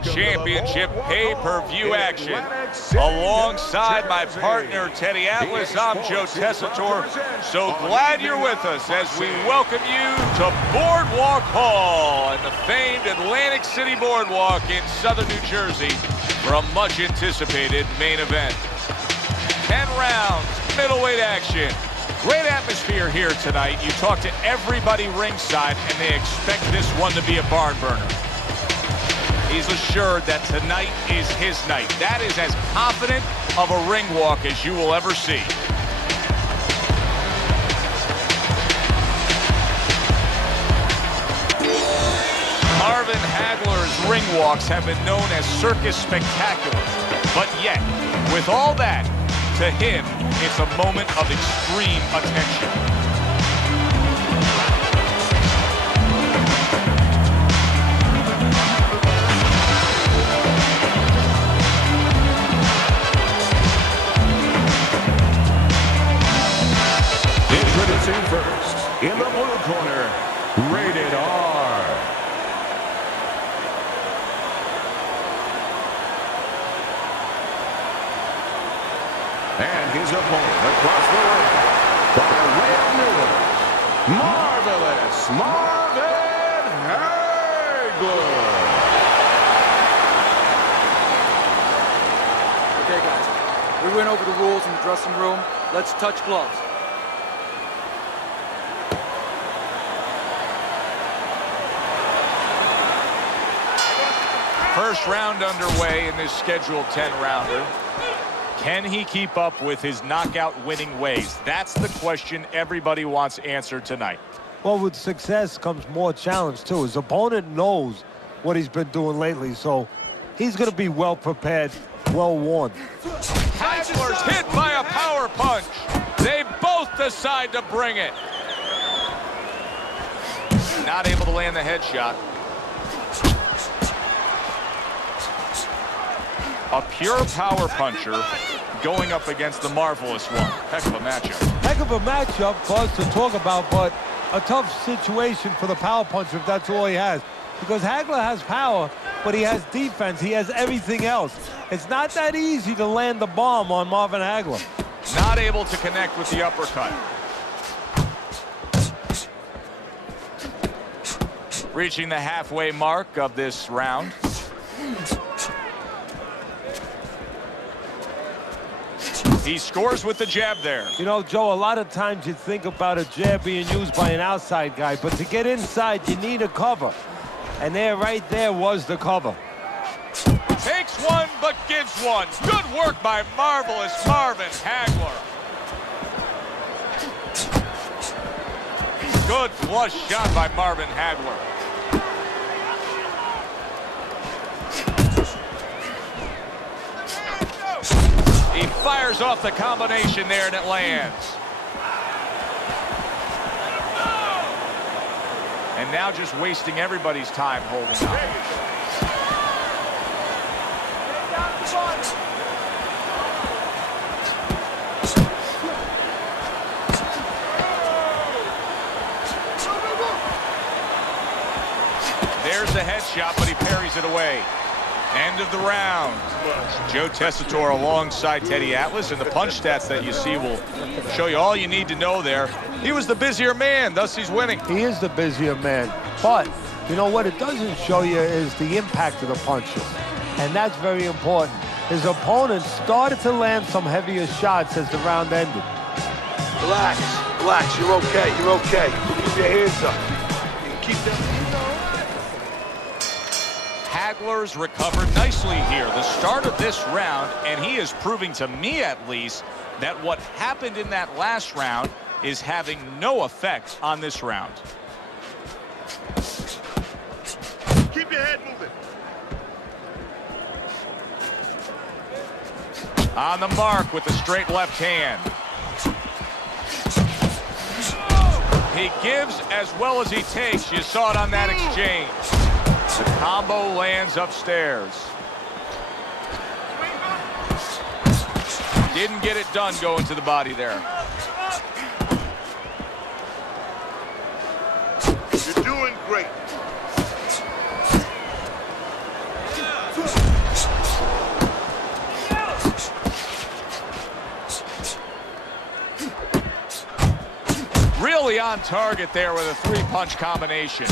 World Championship pay-per-view action. Alongside my partner, Teddy Atlas, I'm Joe Tessitore. So glad you're with us as we welcome you to Boardwalk Hall and the famed Atlantic City Boardwalk in southern New Jersey for a much-anticipated main event. 10 rounds, middleweight action. Great atmosphere here tonight. You talk to everybody ringside, and they expect this one to be a barn burner. He's assured that tonight is his night. That is as confident of a ring walk as you will ever see. Marvin Hagler's ring walks have been known as circus spectaculars. But yet, with all that, to him, it's a moment of extreme attention. Introducing first, in the blue corner, Rated R. And his opponent across the ring, by way of Newark, Marvelous Marvin Hagler. Okay, guys, we went over the rules in the dressing room. Let's touch gloves. First round underway in this scheduled 10-rounder. Can he keep up with his knockout-winning ways? That's the question everybody wants answered tonight. Well, with success comes more challenge, too. His opponent knows what he's been doing lately, so he's going to be well-prepared, well-worn. Hagler's hit by a power punch. They both decide to bring it. Not able to land the headshot. A pure power puncher going up against the marvelous one. Heck of a matchup. Heck of a matchup for us to talk about, but a tough situation for the power puncher if that's all he has. Because Hagler has power, but he has defense. He has everything else. It's not that easy to land the bomb on Marvin Hagler. Not able to connect with the uppercut. Reaching the halfway mark of this round. He scores with the jab there. You know, Joe, a lot of times you think about a jab being used by an outside guy, but to get inside, you need a cover. And there, right there, was the cover. Takes one, but gives one. Good work by marvelous Marvin Hagler. Good flush shot by Marvin Hagler. He fires off the combination there, and it lands. And now just wasting everybody's time holding on. There's the headshot, but he parries it away. End of the round. Joe Tessitore alongside Teddy Atlas, and the punch stats that you see will show you all you need to know there. He was the busier man, thus he's winning. He is the busier man, but you know what it doesn't show you is the impact of the punches, and that's very important. His opponent started to land some heavier shots as the round ended. Relax, relax, you're okay, you're okay. Keep your hands up. You can keep them. Hagler's recovered nicely here. The start of this round, and he is proving to me at least that what happened in that last round is having no effect on this round. Keep your head moving. On the mark with the straight left hand. He gives as well as he takes. You saw it on that exchange. The combo lands upstairs. Didn't get it done going to the body there. You're doing great. on target there with a three-punch combination.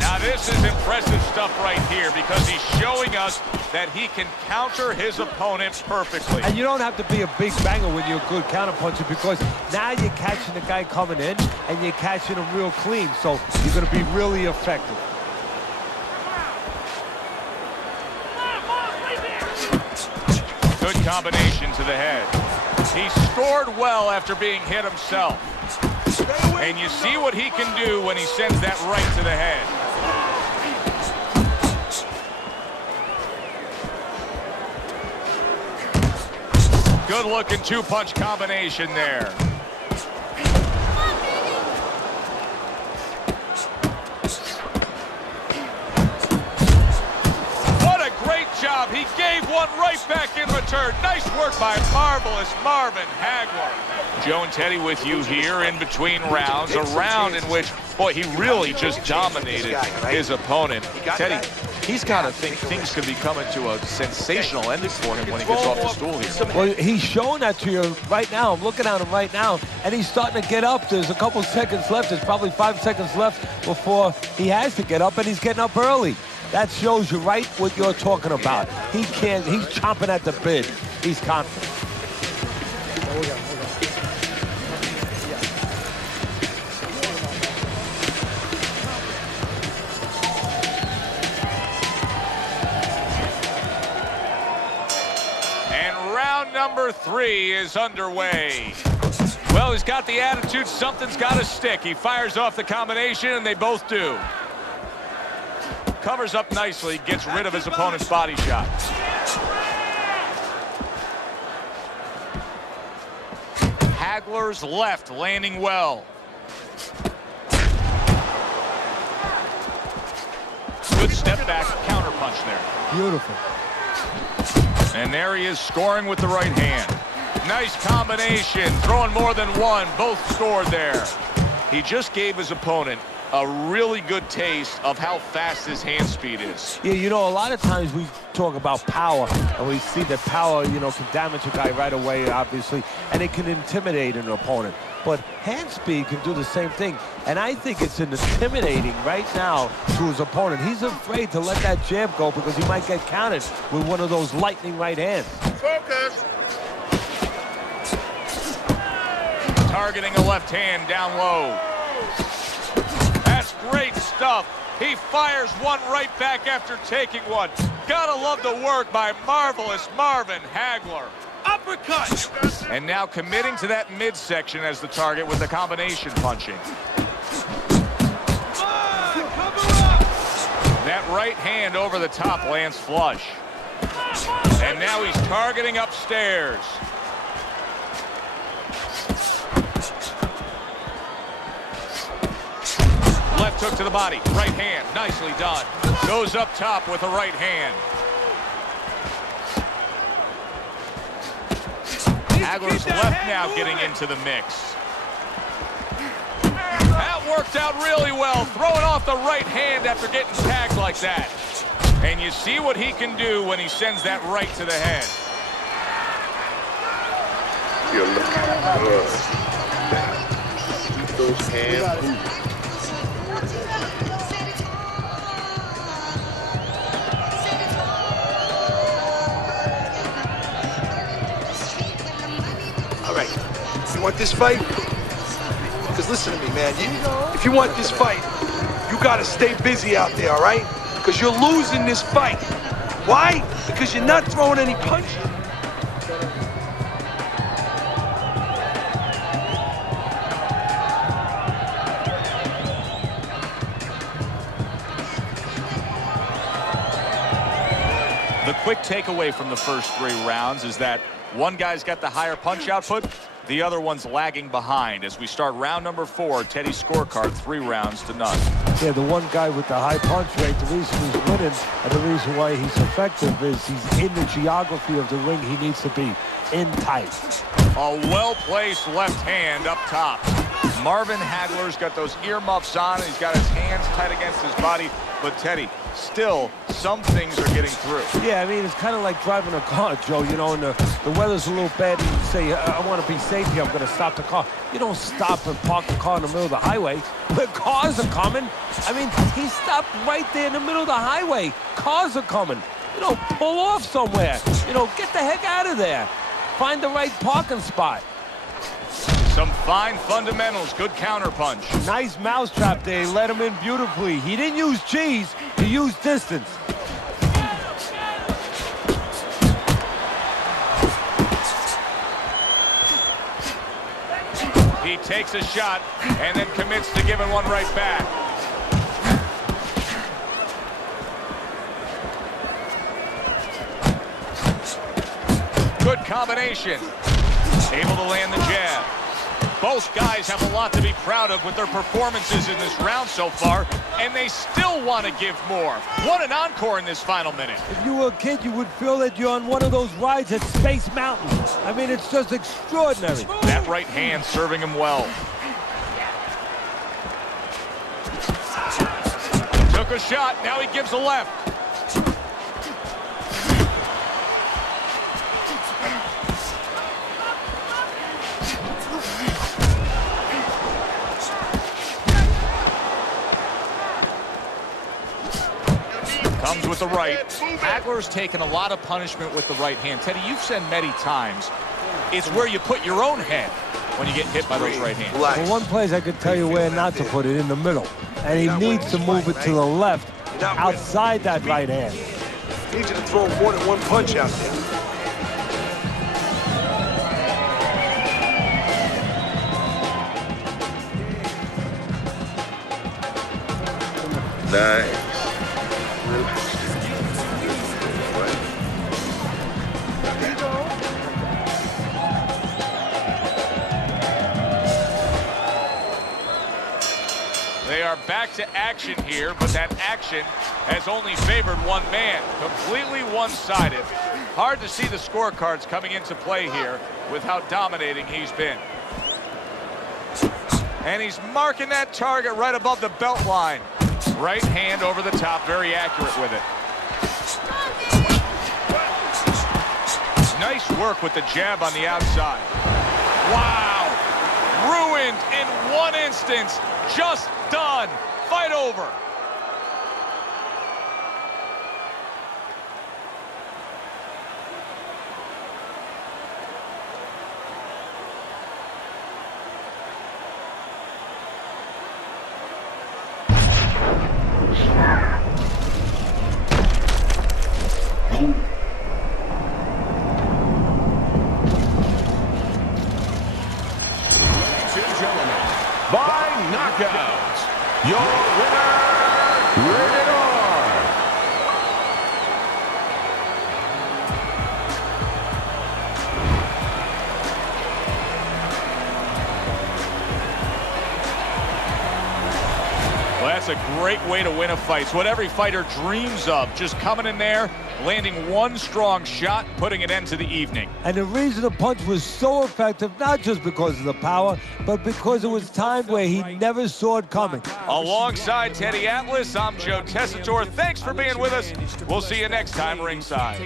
Now this is impressive stuff right here because he's showing us that he can counter his opponent perfectly. And you don't have to be a big banger when you're a good counterpuncher, because now you're catching the guy coming in and you're catching him real clean. So you're going to be really effective. Good combination to the head. He scored well after being hit himself. And you see what he can do when he sends that right to the head. Good looking two-punch combination there. What a great job. He gave one right back in return. Nice work by marvelous Marvin Hagler. Joe and Teddy with you here in between rounds. A round in which, boy, he really just dominated his opponent. Teddy, he's got to think things could be coming to a sensational ending for him when he gets off the stool here. Well, he's showing that to you right now. I'm looking at him right now, and he's starting to get up. There's a couple seconds left. There's probably 5 seconds left before he has to get up, and he's getting up early. That shows you right what you're talking about. He's chomping at the bit. He's confident. Number 3 is underway. Well, he's got the attitude, something's got to stick. He fires off the combination, and they both do. Covers up nicely, gets rid of his opponent's body shot. Hagler's left landing well. Good step back counter punch there. Beautiful. And there he is scoring with the right hand. Nice combination, throwing more than one. Both scored there. He just gave his opponent a really good taste of how fast his hand speed is. Yeah, you know, a lot of times we talk about power, and we see that power, you know, can damage a guy right away, obviously, and it can intimidate an opponent. But hand speed can do the same thing, and I think it's intimidating right now to his opponent. He's afraid to let that jab go because he might get countered with one of those lightning right hands. Focus. Targeting a left hand down low. That's great stuff. He fires one right back after taking one. Gotta love the work by marvelous Marvin Hagler. Uppercut! And now committing to that midsection as the target with the combination punching. That right hand over the top lands flush. And now he's targeting upstairs. Left hook to the body, right hand, nicely done. Goes up top with a right hand. Hagler's left now getting into the mix. That worked out really well, throwing off the right hand after getting tagged like that. And you see what he can do when he sends that right to the head. You're looking good. Keep those hands moving. All right, you want this fight? Because listen to me, man. If you want this fight, you got to stay busy out there, all right? Because you're losing this fight. Why? Because you're not throwing any punches. The quick takeaway from the first 3 rounds is that one guy's got the higher punch output, the other one's lagging behind. As we start round number 4, Teddy's scorecard 3 rounds to none. Yeah, the one guy with the high punch rate, the reason he's winning and the reason why he's effective is he's in the geography of the ring he needs to be, in tight. A well-placed left hand up top. Marvin Hagler's got those earmuffs on, and he's got his hands tight against his body. But, Teddy, still, some things are getting through. Yeah, I mean, it's kind of like driving a car, Joe, you know, and the weather's a little bad, and you say, I want to be safe here, I'm going to stop the car. You don't stop and park the car in the middle of the highway. The cars are coming. I mean, he stopped right there in the middle of the highway. Cars are coming. You know, pull off somewhere. You know, get the heck out of there. Find the right parking spot. Some fine fundamentals, good counterpunch. Nice mousetrap there, he let him in beautifully. He didn't use cheese, he used distance. He takes a shot and then commits to giving one right back. Good combination. Able to land the jab. Both guys have a lot to be proud of with their performances in this round so far, and they still want to give more. What an encore in this final minute. If you were a kid, you would feel that you're on one of those rides at Space Mountain. I mean, it's just extraordinary. That right hand serving him well. Took a shot, now he gives a left. Comes with the right. Hagler's taken a lot of punishment with the right hand. Teddy, you've said many times, it's where you put your own head when you get hit by those right hands. Well, one place I could tell you where not to put it, in the middle. And he needs to move it to the left, outside that right hand. I need you to throw more than one punch out there. Nice. They are back to action here, but that action has only favored one man. Completely one-sided. Hard to see the scorecards coming into play here with how dominating he's been. And he's marking that target right above the belt line. Right hand over the top, very accurate with it. Nice work with the jab on the outside. Wow! Ruined in one instance. Just done. Fight over. By knockout, your winner, rated R. Well, that's a great way to win a fight. It's what every fighter dreams of, just coming in there, landing one strong shot, putting an end to the evening. And the reason the punch was so effective, not just because of the power, but because it was timed where he never saw it coming. Alongside Teddy Atlas, I'm Joe Tessitore. Thanks for being with us. We'll see you next time ringside.